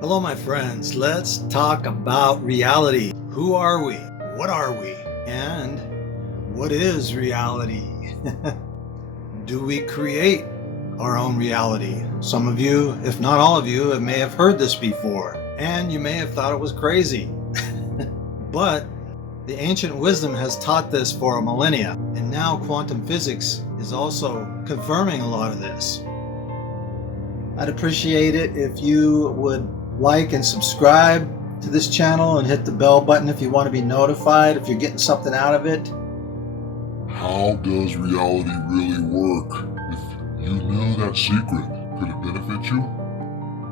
Hello, my friends. Let's talk about reality. Who are we? What are we? And what is reality? Do we create our own reality? Some of you, if not all of you, may have heard this before, and you may have thought it was crazy. But the ancient wisdom has taught this for a millennia, and now quantum physics is also confirming a lot of this. I'd appreciate it if you would like and subscribe to this channel and hit the bell button if you want to be notified if you're getting something out of it. How does reality really work? If you knew that secret, could it benefit you?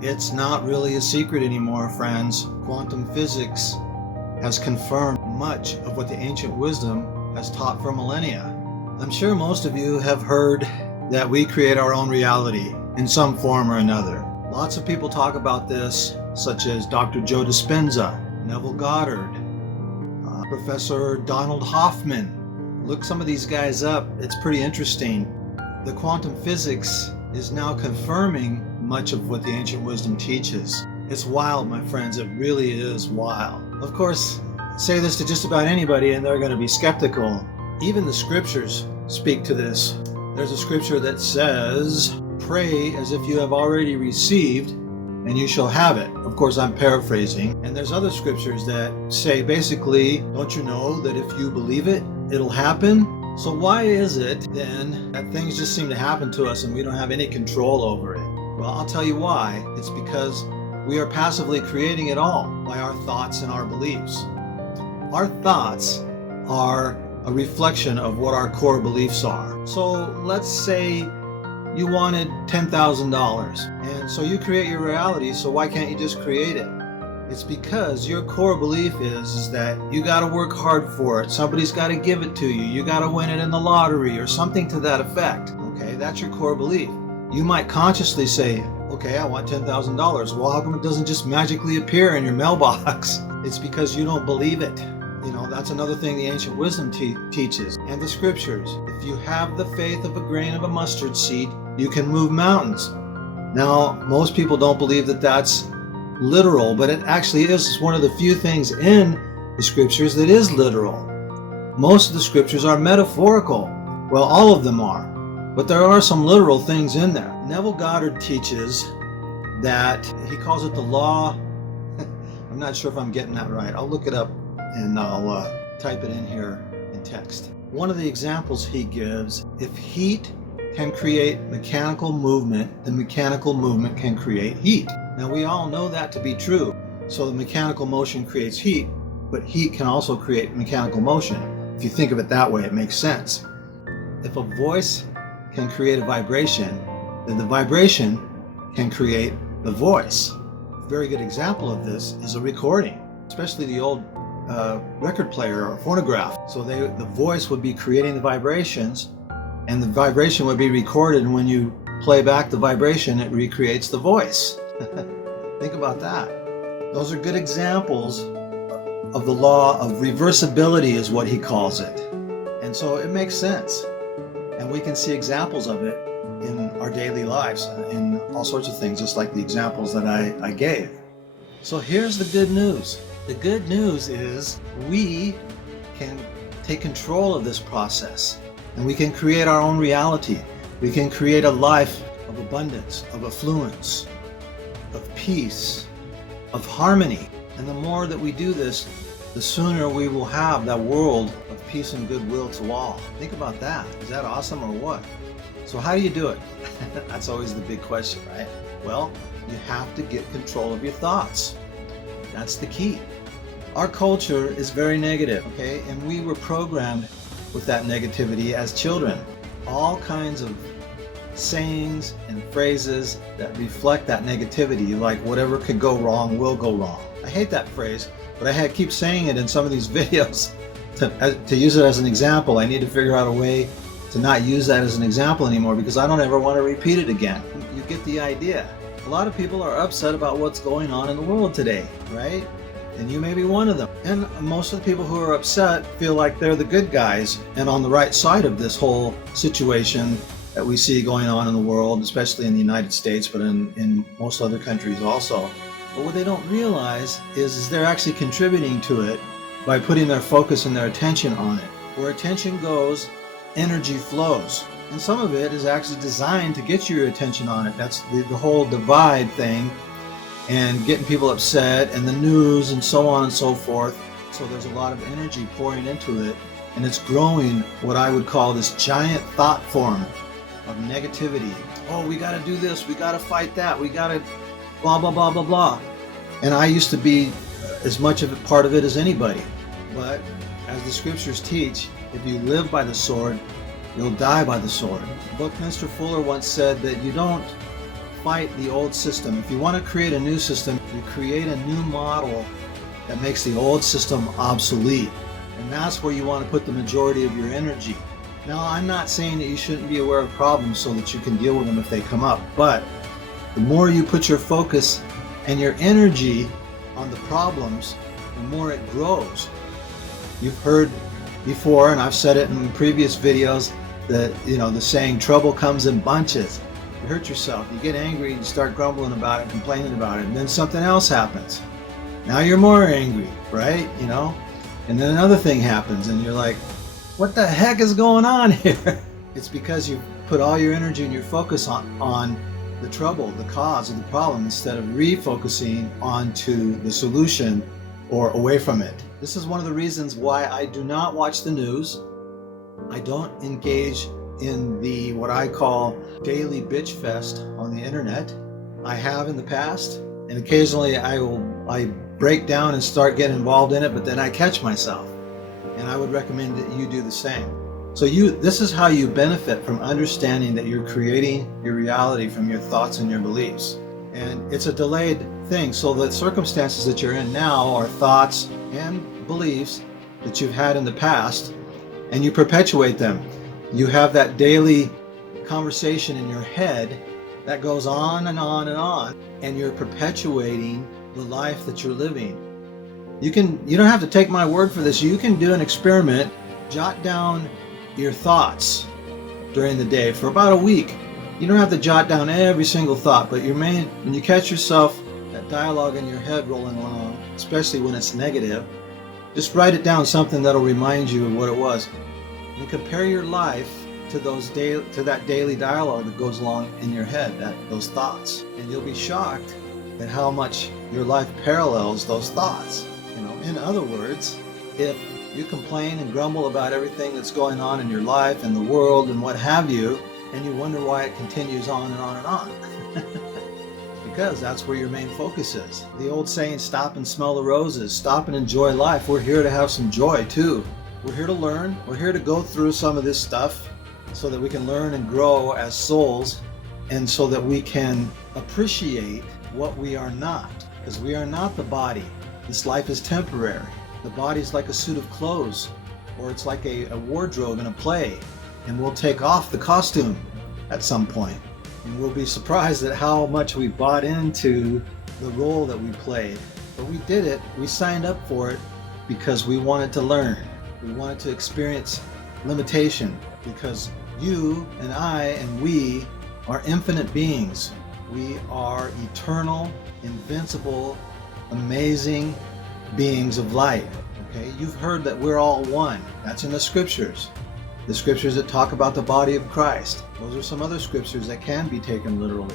It's not really a secret anymore, friends. Quantum physics has confirmed much of what the ancient wisdom has taught for millennia. I'm sure most of you have heard that we create our own reality in some form or another. Lots of people talk about this, such as Dr. Joe Dispenza, Neville Goddard, Professor Donald Hoffman. Look some of these guys up. It's pretty interesting. The quantum physics is now confirming much of what the ancient wisdom teaches. It's wild, my friends. It really is wild. Of course, say this to just about anybody and they're going to be skeptical. Even the scriptures speak to this. There's a scripture that says, "Pray as if you have already received, and you shall have it." Of course, I'm paraphrasing. And there's other scriptures that say basically, don't you know that if you believe it, it'll happen? So why is it then that things just seem to happen to us and we don't have any control over it? Well, I'll tell you why. It's because we are passively creating it all by our thoughts and our beliefs. Our thoughts are a reflection of what our core beliefs are. So let's say you wanted $10,000, and so you create your reality. So why can't you just create it? It's because your core belief is that you got to work hard for it. Somebody's got to give it to you. You got to win it in the lottery or something to that effect. Okay, that's your core belief. You might consciously say, okay, I want $10,000. Well, how come it doesn't just magically appear in your mailbox? It's because you don't believe it. You know, that's another thing the ancient wisdom teaches, and the scriptures. If you have the faith of a grain of a mustard seed, you can move mountains. Now, most people don't believe that that's literal, but it actually is. It's one of the few things in the scriptures that is literal. Most of the scriptures are metaphorical. Well, all of them are, but there are some literal things in there. Neville Goddard teaches that, he calls it the law. I'm not sure if I'm getting that right. I'll look it up and I'll type it in here in text. One of the examples he gives, if heat can create mechanical movement, then mechanical movement can create heat. Now we all know that to be true. So the mechanical motion creates heat, but heat can also create mechanical motion. If you think of it that way, it makes sense. If a voice can create a vibration, then the vibration can create the voice. A very good example of this is a recording, especially the old record player or phonograph. So the voice would be creating the vibrations, and the vibration would be recorded, and when you play back the vibration, it recreates the voice. Think about that. Those are good examples of the law of reversibility, is what he calls it. And so it makes sense. And we can see examples of it in our daily lives, in all sorts of things, just like the examples that I gave. So here's the good news. The good news is we can take control of this process, and we can create our own reality. We can create a life of abundance, of affluence, of peace, of harmony. And the more that we do this, the sooner we will have that world of peace and goodwill to all. Think about that. Is that awesome or what? So how do you do it? That's always the big question, right? Well, you have to get control of your thoughts. That's the key. Our culture is very negative, okay? And we were programmed with that negativity as children. All kinds of sayings and phrases that reflect that negativity, like whatever could go wrong will go wrong. I hate that phrase, but I keep saying it in some of these videos to use it as an example. I need to figure out a way to not use that as an example anymore, because I don't ever want to repeat it again. You get the idea. A lot of people are upset about what's going on in the world today, right? And you may be one of them. And most of the people who are upset feel like they're the good guys and on the right side of this whole situation that we see going on in the world, especially in the United States, but in most other countries also. But what they don't realize is they're actually contributing to it by putting their focus and their attention on it. Where attention goes, energy flows. And some of it is actually designed to get your attention on it. That's the whole divide thing, and getting people upset, and the news, and so on and so forth. So there's a lot of energy pouring into it, and it's growing what I would call this giant thought form of negativity. Oh, we got to do this, we got to fight that, we got to blah, blah, blah, blah, blah. And I used to be as much of a part of it as anybody. But as the scriptures teach, if you live by the sword, you'll die by the sword. Buckminster Fuller once said that you don't fight the old system. If you want to create a new system, you create a new model that makes the old system obsolete. And that's where you want to put the majority of your energy. Now, I'm not saying that you shouldn't be aware of problems so that you can deal with them if they come up, but the more you put your focus and your energy on the problems, the more it grows. You've heard before, and I've said it in previous videos, that, the saying, trouble comes in bunches. You hurt yourself, you get angry, and you start grumbling about it, complaining about it, and then something else happens. Now you're more angry, right? And then another thing happens, and you're like, what the heck is going on here? It's because you put all your energy and your focus on the trouble, the cause of the problem, instead of refocusing onto the solution or away from it. This is one of the reasons why I do not watch the news. I don't engage in the what I call daily bitch fest on the internet. I have in the past, and occasionally I break down and start getting involved in it, but then I catch myself. And I would recommend that you do the same. So this is how you benefit from understanding that you're creating your reality from your thoughts and your beliefs. And it's a delayed thing. So the circumstances that you're in now are thoughts and beliefs that you've had in the past, and you perpetuate them. You have that daily conversation in your head that goes on and on and on, and you're perpetuating the life that you're living. You don't have to take my word for this. You can do an experiment. Jot down your thoughts during the day for about a week. You don't have to jot down every single thought, but when you catch yourself, that dialogue in your head rolling along, especially when it's negative, just write it down, something that'll remind you of what it was. And compare your life to that daily dialogue that goes along in your head, those thoughts. And you'll be shocked at how much your life parallels those thoughts. In other words, if you complain and grumble about everything that's going on in your life and the world and what have you, and you wonder why it continues on and on and on. Because that's where your main focus is. The old saying, stop and smell the roses, stop and enjoy life. We're here to have some joy too. We're here to learn. We're here to go through some of this stuff so that we can learn and grow as souls, and so that we can appreciate what we are not. Because we are not the body. This life is temporary. The body's like a suit of clothes, or it's like a wardrobe in a play, and we'll take off the costume at some point. And we'll be surprised at how much we bought into the role that we played. But we did it, we signed up for it because we wanted to learn. We wanted to experience limitation, because you and I and we are infinite beings. We are eternal, invincible, amazing beings of light. Okay, you've heard that we're all one. That's in the scriptures. The scriptures that talk about the body of Christ. Those are some other scriptures that can be taken literally.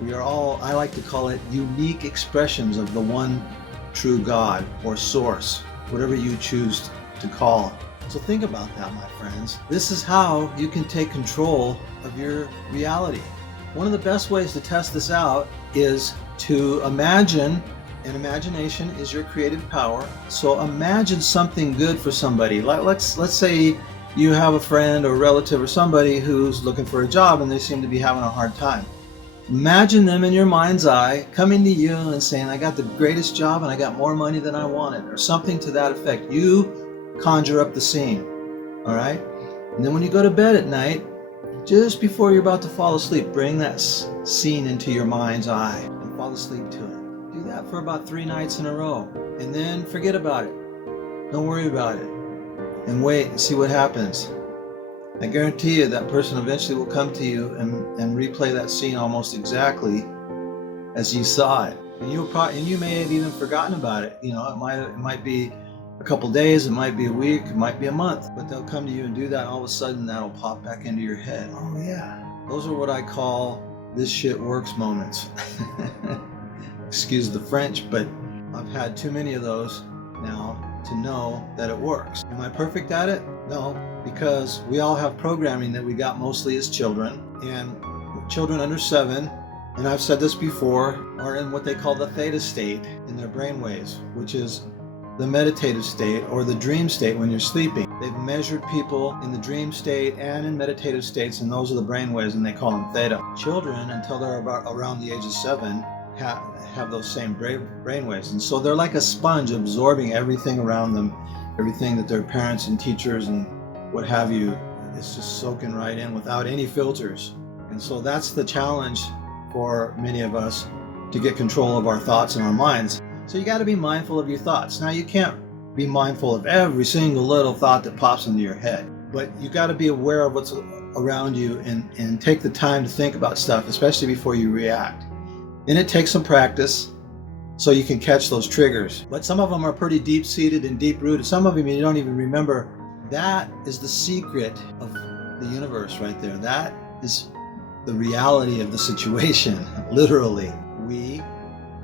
We are all, I like to call it, unique expressions of the one true God or source, whatever you choose to call. So think about that, my friends. This is how you can take control of your reality. One of the best ways to test this out is to imagine, and imagination is your creative power. So imagine something good for somebody. Let's say you have a friend or relative or somebody who's looking for a job and they seem to be having a hard time. Imagine them in your mind's eye coming to you and saying, I got the greatest job and I got more money than I wanted, or something to that effect. You conjure up the scene, all right? And then when you go to bed at night, just before you're about to fall asleep, bring that scene into your mind's eye and fall asleep to it. Do that for about 3 nights in a row, and then forget about it. Don't worry about it, and wait and see what happens. I guarantee you that person eventually will come to you and replay that scene almost exactly as you saw it. And you may have even forgotten about it. You know, it might be a couple days, it might be a week, it might be a month, but they'll come to you and do that, and all of a sudden that'll pop back into your head. Oh yeah. Those are what I call this shit works moments. Excuse the French, but I've had too many of those now to know that it works. Am I perfect at it? No, because we all have programming that we got mostly as children, and children under 7, and I've said this before, are in what they call the theta state in their brainwaves, which is the meditative state or the dream state when you're sleeping. They've measured people in the dream state and in meditative states, and those are the brainwaves, and they call them theta. Children, until they're about around the age of 7, have those same brainwaves, and so they're like a sponge absorbing everything around them, everything that their parents and teachers and what have you, it's just soaking right in without any filters. And so that's the challenge for many of us, to get control of our thoughts and our minds. So you got to be mindful of your thoughts. Now, you can't be mindful of every single little thought that pops into your head, but you got to be aware of what's around you and take the time to think about stuff, especially before you react. And it takes some practice so you can catch those triggers. But some of them are pretty deep-seated and deep-rooted. Some of them you don't even remember. That is the secret of the universe right there. That is the reality of the situation, literally. We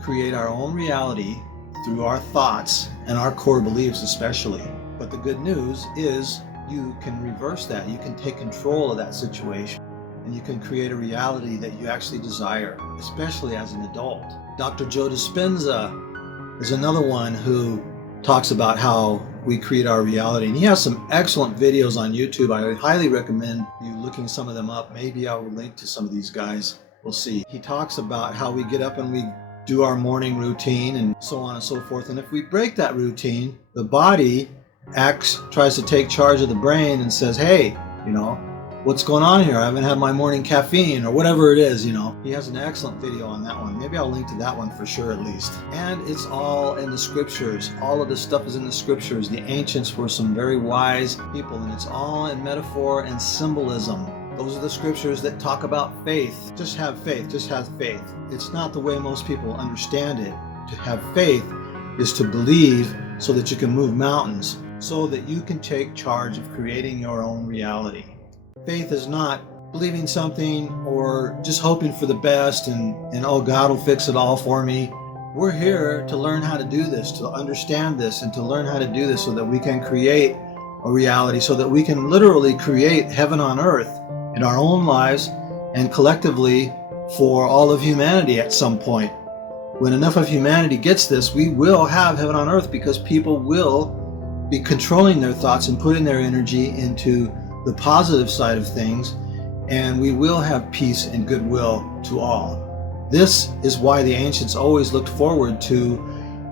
create our own reality through our thoughts and our core beliefs especially. But the good news is you can reverse that. You can take control of that situation, and you can create a reality that you actually desire, especially as an adult. Dr. Joe Dispenza is another one who talks about how we create our reality, and he has some excellent videos on YouTube. I highly recommend you looking some of them up. Maybe I will link to some of these guys. We'll see. He talks about how we get up and we do our morning routine and so on and so forth, and if we break that routine, the body tries to take charge of the brain and says, hey, you know, what's going on here? I haven't had my morning caffeine, or whatever it is, you know. He has an excellent video on that one. Maybe I'll link to that one for sure, at least. And it's all in the scriptures. All of this stuff is in the scriptures. The ancients were some very wise people, and it's all in metaphor and symbolism. Those are the scriptures that talk about faith. Just have faith. Just have faith. It's not the way most people understand it. To have faith is to believe so that you can move mountains, so that you can take charge of creating your own reality. Faith is not believing something or just hoping for the best and oh, God will fix it all for me. We're here to learn how to do this, to understand this, and to learn how to do this so that we can create a reality, so that we can literally create heaven on earth in our own lives and collectively for all of humanity at some point. When enough of humanity gets this, we will have heaven on earth, because people will be controlling their thoughts and putting their energy into the positive side of things, and we will have peace and goodwill to all. This is why the ancients always looked forward to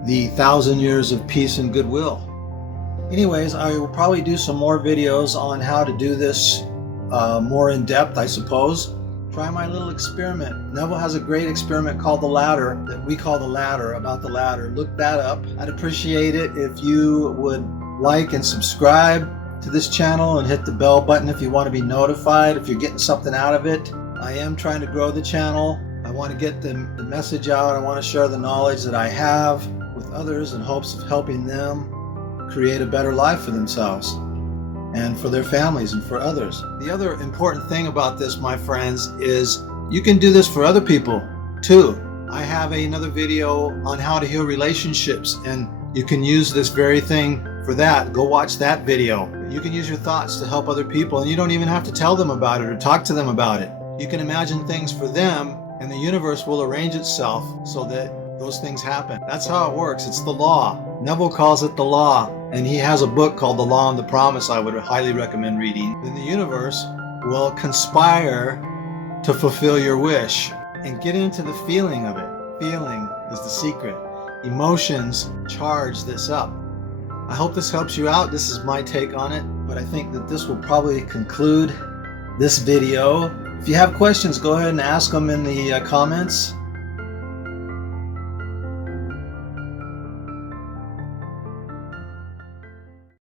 the 1,000 years of peace and goodwill. Anyways, I will probably do some more videos on how to do this more in depth, I suppose. Try my little experiment. Neville has a great experiment called the ladder, that we call the ladder, about the ladder. Look that up. I'd appreciate it if you would like and subscribe to this channel and hit the bell button if you want to be notified if you're getting something out of it. I am trying to grow the channel. I want to get the message out. I want to share the knowledge that I have with others in hopes of helping them create a better life for themselves and for their families and for others. The other important thing about this, my friends, is you can do this for other people too. I have another video on how to heal relationships, and you can use this very thing for that. Go watch that video. You can use your thoughts to help other people, and you don't even have to tell them about it or talk to them about it. You can imagine things for them, and the universe will arrange itself so that those things happen. That's how it works. It's the law. Neville calls it the law, and he has a book called The Law and the Promise I would highly recommend reading. Then the universe will conspire to fulfill your wish, and get into the feeling of it. Feeling is the secret. Emotions charge this up. I hope this helps you out. This is my take on it, but I think that this will probably conclude this video. If you have questions, go ahead and ask them in the comments.